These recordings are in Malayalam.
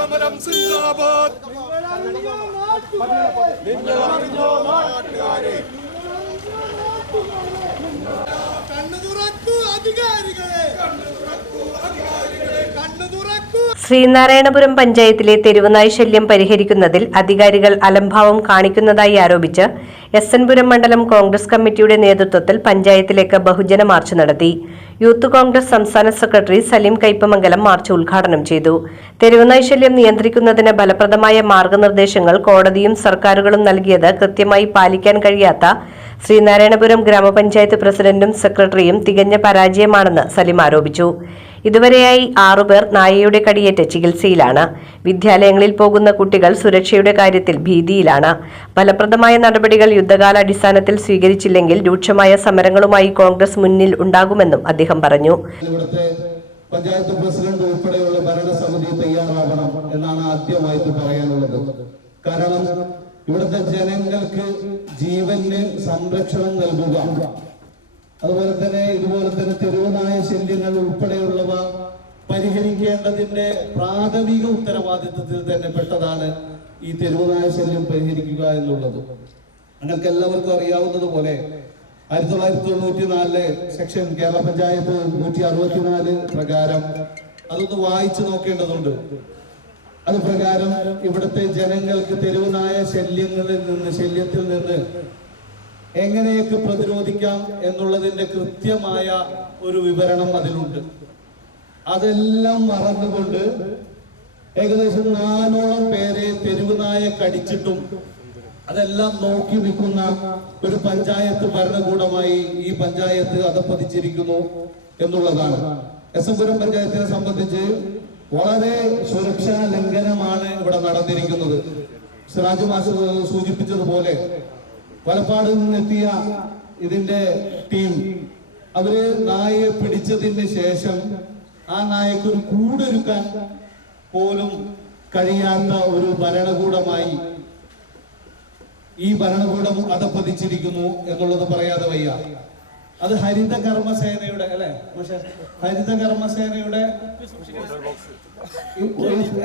സമരം സിന്ദാബാദ്. ശ്രീനാരായണപുരം പഞ്ചായത്തിലെ തെരുവുനായ് ശല്യം പരിഹരിക്കുന്നതിൽ അധികാരികൾ അലംഭാവം കാണിക്കുന്നതായി ആരോപിച്ച് എസ്.എൻ. പുരം മണ്ഡലം കോൺഗ്രസ് കമ്മിറ്റിയുടെ നേതൃത്വത്തിൽ പഞ്ചായത്തിലേക്ക് ബഹുജന മാർച്ച് നടത്തി. യൂത്ത് കോൺഗ്രസ് സംസ്ഥാന സെക്രട്ടറി സലീം കയ്പമംഗലം മാർച്ച് ഉദ്ഘാടനം ചെയ്തു. തെരുവുനായ് ശല്യം നിയന്ത്രിക്കുന്നതിന് ഫലപ്രദമായ മാർഗനിർദ്ദേശങ്ങൾ കോടതിയും സർക്കാരുകളും നൽകിയത് കൃത്യമായി പാലിക്കാൻ കഴിയാത്ത ശ്രീനാരായണപുരം ഗ്രാമപഞ്ചായത്ത് പ്രസിഡന്റും സെക്രട്ടറിയും തികഞ്ഞ പരാജയമാണെന്ന് സലീം ആരോപിച്ചു. ഇതുവരെയായി 6 പേർ നായയുടെ കടിയേറ്റ് ചികിത്സയിലാണ്. വിദ്യാലയങ്ങളിൽ പോകുന്ന കുട്ടികൾ സുരക്ഷയുടെ കാര്യത്തിൽ ഭീതിയിലാണ്. ഫലപ്രദമായ നടപടികൾ യുദ്ധകാലാടിസ്ഥാനത്തിൽ സ്വീകരിച്ചില്ലെങ്കിൽ രൂക്ഷമായ സമരങ്ങളുമായി കോൺഗ്രസ് മുന്നിൽ ഉണ്ടാകുമെന്നും അദ്ദേഹം പറഞ്ഞു. പഞ്ചായത്ത് പ്രസിഡന്റ് ഉൾപ്പെടെയുള്ള ഭരണസമിതി തയ്യാറാവണം എന്നാണ് ആദ്യമായിട്ട് പറയാനുള്ളത്. കാരണം ഇവിടുത്തെ ജനങ്ങൾക്ക് ജീവന് സംരക്ഷണം നൽകുക, അതുപോലെ തന്നെ ഇതുപോലെ തന്നെ തെരുവുനായ ശല്യങ്ങൾ ഉൾപ്പെടെയുള്ളവ പരിഹരിക്കേണ്ടതിന്റെ പ്രാഥമിക ഉത്തരവാദിത്വത്തിൽ തന്നെ പെട്ടതാണ് ഈ തെരുവുനായ ശല്യം പരിഹരിക്കുക എന്നുള്ളത്. നിങ്ങൾക്ക് എല്ലാവർക്കും അറിയാവുന്നതുപോലെ 1994 സെക്ഷൻ കേരള പഞ്ചായത്ത് 164 പ്രകാരം അതൊന്ന് വായിച്ചു നോക്കേണ്ടതുണ്ട്. അത് പ്രകാരം ഇവിടുത്തെ ജനങ്ങൾക്ക് തെരുവുനായ ശല്യത്തിൽ നിന്ന് എങ്ങനെയൊക്കെ പ്രതിരോധിക്കാം എന്നുള്ളതിന്റെ കൃത്യമായ ഒരു വിവരണം അതിലുണ്ട്. അതെല്ലാം മറന്നുകൊണ്ട് ഏകദേശം 4ഓളം പേരെ തെരുവുനായ കടിച്ചിട്ടും അതെല്ലാം നോക്കി നിൽക്കുന്ന ഒരു പഞ്ചായത്ത് ഭരണകൂടമായി ഈ പഞ്ചായത്ത് അധപ്പതിച്ചിരിക്കുന്നു എന്നുള്ളതാണ്. എസ്.എൻ. പുരം പഞ്ചായത്തിനെ സംബന്ധിച്ച് വളരെ സുരക്ഷാ ലംഘനമാണ് ഇവിടെ നടന്നിരിക്കുന്നത്. സിറാജ് മാസ്റ്റർ സൂചിപ്പിച്ചതുപോലെ വലപ്പാട് നിന്നെത്തിയ ഇതിന്റെ ടീം അവര് നായയെ പിടിച്ചതിന് ശേഷം ആ നായക്ക് ഒരു കൂടൊരുക്കാൻ പോലും കഴിയാത്ത ഒരു ഭരണകൂടമായി ഈ ഭരണകൂടം അധപ്പതിച്ചിരിക്കുന്നു എന്നുള്ളത് പറയാതെ വയ്യ. അത് ഹരിത കർമ്മസേനയുടെ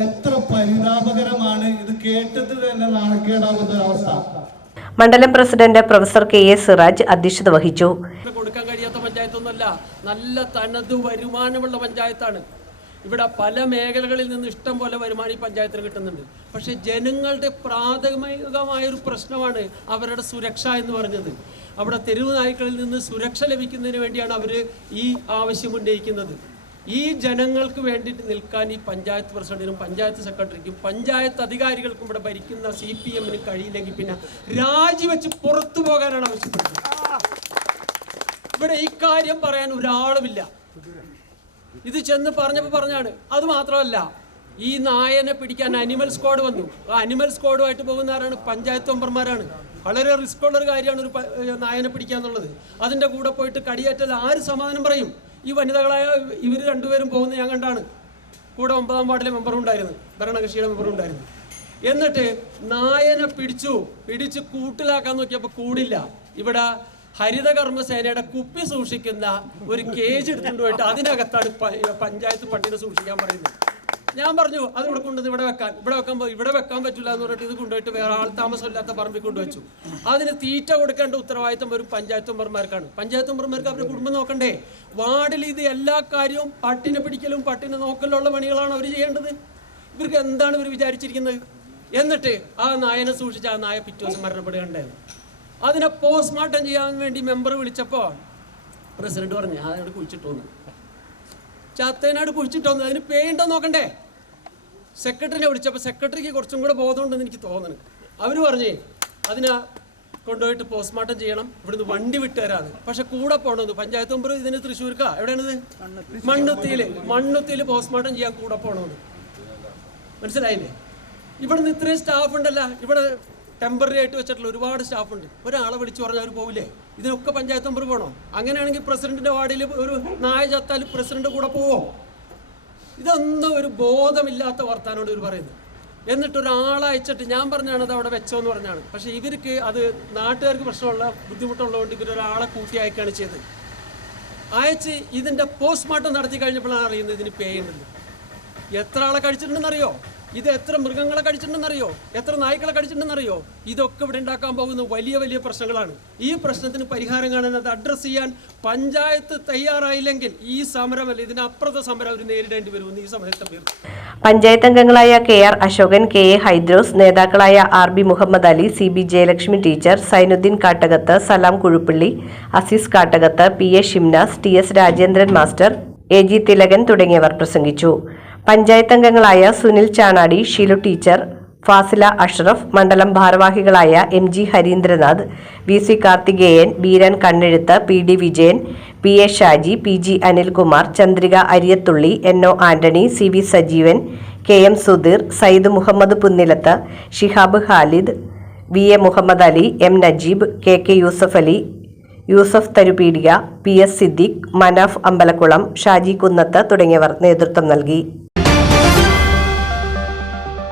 എത്ര പരിതാപകരമാണ്. ഇത് കേട്ടിട്ട് തന്നെ നാണക്കേടാവുന്ന ഒരവസ്ഥ. മണ്ഡലം പ്രസിഡന്റ് പ്രൊഫസർ കെ.എ. സിറാജ് അധ്യക്ഷത വഹിച്ചു. കൊടുക്കാൻ കഴിയാത്ത പഞ്ചായത്തൊന്നുമല്ല, നല്ല തനത് വരുമാനമുള്ള പഞ്ചായത്താണ്. ഇവിടെ പല മേഖലകളിൽ നിന്ന് ഇഷ്ടം പോലെ വരുമാനം ഈ പഞ്ചായത്തിന് കിട്ടുന്നുണ്ട്. പക്ഷെ ജനങ്ങളുടെ പ്രാഥമികമായ ഒരു പ്രശ്നമാണ് അവരുടെ സുരക്ഷ എന്ന് പറഞ്ഞത്. അവിടെ തെരുവ് നായ്ക്കളിൽ നിന്ന് സുരക്ഷ ലഭിക്കുന്നതിന് വേണ്ടിയാണ് അവർ ഈ ആവശ്യം ഉന്നയിക്കുന്നത്. ഈ ജനങ്ങൾക്ക് വേണ്ടിയിട്ട് നിൽക്കാൻ ഈ പഞ്ചായത്ത് പ്രസിഡന്റിനും പഞ്ചായത്ത് സെക്രട്ടറിക്കും പഞ്ചായത്ത് അധികാരികൾക്കും ഇവിടെ ഭരിക്കുന്ന CPM-ന് കഴിയില്ലെങ്കിൽ പിന്നെ രാജിവെച്ച് പുറത്തു പോകാനാണ് ആവശ്യപ്പെടുന്നത്. ഇവിടെ ഈ കാര്യം പറയാൻ ഒരാളുമില്ല. ഇത് ചെന്ന് പറഞ്ഞാണ്. അത് മാത്രമല്ല, ഈ നായനെ പിടിക്കാൻ അനിമൽ സ്ക്വാഡ് വന്നു. ആ അനിമൽ സ്ക്വാഡുമായിട്ട് പോകുന്നവരാണ് പഞ്ചായത്ത് മെമ്പർമാരാണ്. വളരെ റിസ്ക് ഉള്ളൊരു കാര്യമാണ് ഒരു നായനെ പിടിക്കുക എന്നുള്ളത്. അതിൻ്റെ കൂടെ പോയിട്ട് കടിയേറ്റാൽ ആര് സമാധാനം പറയും? ഈ വനിതകളായ ഇവർ രണ്ടുപേരും പോകുന്നത് ഞാൻ കണ്ടാണ്. കൂടെ 9-ാം വാർഡിലെ മെമ്പറും ഉണ്ടായിരുന്നു, ഭരണകക്ഷിയുടെ മെമ്പറും ഉണ്ടായിരുന്നു. എന്നിട്ട് നായനെ പിടിച്ച് കൂട്ടിലാക്കാൻ നോക്കിയപ്പോൾ കൂടില്ല. ഇവിടെ ഹരിത കർമ്മസേനയുടെ കുപ്പി സൂക്ഷിക്കുന്ന ഒരു കേജ് എടുത്തുകൊണ്ട് പോയിട്ട് അതിനകത്താണ് പഞ്ചായത്ത് പട്ടിനെ സൂക്ഷിക്കാൻ പറയുന്നത്. ഞാൻ പറഞ്ഞു അത് ഇവിടെ കൊണ്ടുവന്ന് ഇവിടെ വെക്കാൻ പറ്റില്ല എന്ന് പറഞ്ഞിട്ട് ഇത് കൊണ്ടുപോയിട്ട് വേറെ ആൾ താമസമില്ലാത്ത പറമ്പിൽ കൊണ്ടുവച്ചു. അതിന് തീറ്റ കൊടുക്കേണ്ട ഉത്തരവാദിത്തം വരും പഞ്ചായത്ത് മെമ്പർമാർക്കാണ്. പഞ്ചായത്ത് മെമ്പർമാർക്ക് അവരുടെ കുടുംബം നോക്കണ്ടേ? വാർഡിൽ ഇത് എല്ലാ കാര്യവും പട്ടിനെ പിടിക്കലും പട്ടിനെ നോക്കലുള്ള പണികളാണ് അവർ ചെയ്യേണ്ടത്. ഇവർക്ക് എന്താണ് ഇവർ വിചാരിച്ചിരിക്കുന്നത്? എന്നിട്ട് ആ നായനെ സൂക്ഷിച്ച് ആ നായ പിറ്റേ ദിവസം മരണപ്പെടുകയുണ്ടായിരുന്നു. അതിനെ പോസ്റ്റ്മോർട്ടം ചെയ്യാൻ വേണ്ടി മെമ്പർ വിളിച്ചപ്പോൾ പ്രസിഡന്റ് പറഞ്ഞു അതിനോട് കുഴിച്ചിട്ടോന്ന്, ചത്തേനാട് കുഴിച്ചിട്ടോന്ന്, അതിന് പേ ഉണ്ടോ നോക്കണ്ടേ? സെക്രട്ടറിനെ വിളിച്ചപ്പോൾ സെക്രട്ടറിക്ക് കുറച്ചും കൂടെ ബോധമുണ്ടെന്ന് എനിക്ക് തോന്നുന്നു. അവർ പറഞ്ഞേ അതിനെ കൊണ്ടുപോയിട്ട് പോസ്റ്റ്മോർട്ടം ചെയ്യണം, ഇവിടുന്ന് വണ്ടി വിട്ടുതരാന്ന്. പക്ഷെ കൂടെ പോകണമെന്ന് പഞ്ചായത്ത് മെമ്പർ ഇതിന് തൃശ്ശൂർക്കാ എവിടെയാണിത് മണ്ണുത്തിയിൽ പോസ്റ്റ്മോർട്ടം ചെയ്യാൻ കൂടെ പോകണമെന്ന്. മനസ്സിലായില്ലേ? ഇവിടുന്ന് ഇത്രയും സ്റ്റാഫ് ഉണ്ടല്ലോ, ഇവിടെ ടെമ്പററി ആയിട്ട് വെച്ചിട്ടുള്ള ഒരുപാട് സ്റ്റാഫുണ്ട്. ഒരാളെ വിളിച്ചു പറഞ്ഞാൽ അവർ പോവില്ലേ? ഇതിനൊക്കെ പഞ്ചായത്ത് മെമ്പർ പോകണോ? അങ്ങനെയാണെങ്കിൽ പ്രസിഡന്റിന്റെ വാർഡിൽ ഒരു നായ ചത്താൽ പ്രസിഡന്റ് കൂടെ പോവോ? ഇതൊന്നും ഒരു ബോധമില്ലാത്ത വർത്താനോട് ഇവർ പറയുന്നത്. എന്നിട്ട് ഒരാളെ അയച്ചിട്ട് ഞാൻ പറഞ്ഞാണ് അത് അവിടെ വെച്ചോന്ന് പറഞ്ഞാണ്. പക്ഷെ ഇവർക്ക് അത് നാട്ടുകാർക്ക് പ്രശ്നമുള്ള ബുദ്ധിമുട്ടുള്ളതുകൊണ്ട് ഇവരൊരാളെ കൂട്ടി അയക്കുകയാണ് ചെയ്തത്. അയച്ച് ഇതിൻ്റെ പോസ്റ്റ്മോർട്ടം നടത്തി കഴിഞ്ഞപ്പോഴാണ് അറിയുന്നത് ഇതിന് പേ ഉണ്ടെന്ന്. എത്ര ആളെ കഴിച്ചിട്ടുണ്ടെന്നറിയോ? ഇത് എത്ര മൃഗങ്ങളെ കടിച്ചിട്ടുണ്ടെന്നറിയോ, എത്ര നായ്ക്കളെ കടിച്ചിട്ടുണ്ടെന്നറിയോ? ഇതൊക്കെ ഇവിടെ ഉണ്ടാക്കാൻ പോകുന്ന വലിയ വലിയ പ്രശ്നങ്ങളാണ്. ഈ പ്രശ്നത്തിന് പരിഹാരം കാണാൻ, അത് അഡ്രസ്സ് ചെയ്യാൻ പഞ്ചായത്ത് തയ്യാറായില്ലെങ്കിൽ ഈ സമരമല്ല, ഇതിനപ്പുറത്തെ സമരം അവർ നേരിടേണ്ടി വരുമെന്ന് ഈ സമയത്തെ പേര്. പഞ്ചായത്ത് അംഗങ്ങളായ KR അശോകൻ, KA ഹൈദ്രോസ്, നേതാക്കളായ RB Muhammad Ali, CB Jayalakshmi teacher, Zainuddin Kattakath, Salam Kuzhuppilly, Aziz Kattakath, PA Shimnas, TS Rajendran master, AG Thilakan തുടങ്ങിയവർ പ്രസംഗിച്ചു. പഞ്ചായത്ത് അംഗങ്ങളായ സുനിൽ ചാണാടി, ഷിലു ടീച്ചർ, ഫാസില അഷ്റഫ്, മണ്ഡലം ഭാരവാഹികളായ MG Harindranath, VC Karthikeyan, Beeran കണ്ണെഴുത്ത്, PD Vijayan, PA Shaji, PG Anilkumar, Chandrika Ariyathully, NO Antony, CV Sajeevan, KM Sudheer, Sayyid Muhammad Punnilath, Shihab Khalid, VA Muhammad Ali, M Najeeb, KK Yusuf Ali, Yusuf തരുപീഡിക, PS Siddique, Manaf അമ്പലക്കുളം, Shaji കുന്നത്ത് തുടങ്ങിയവർ നേതൃത്വം നൽകി.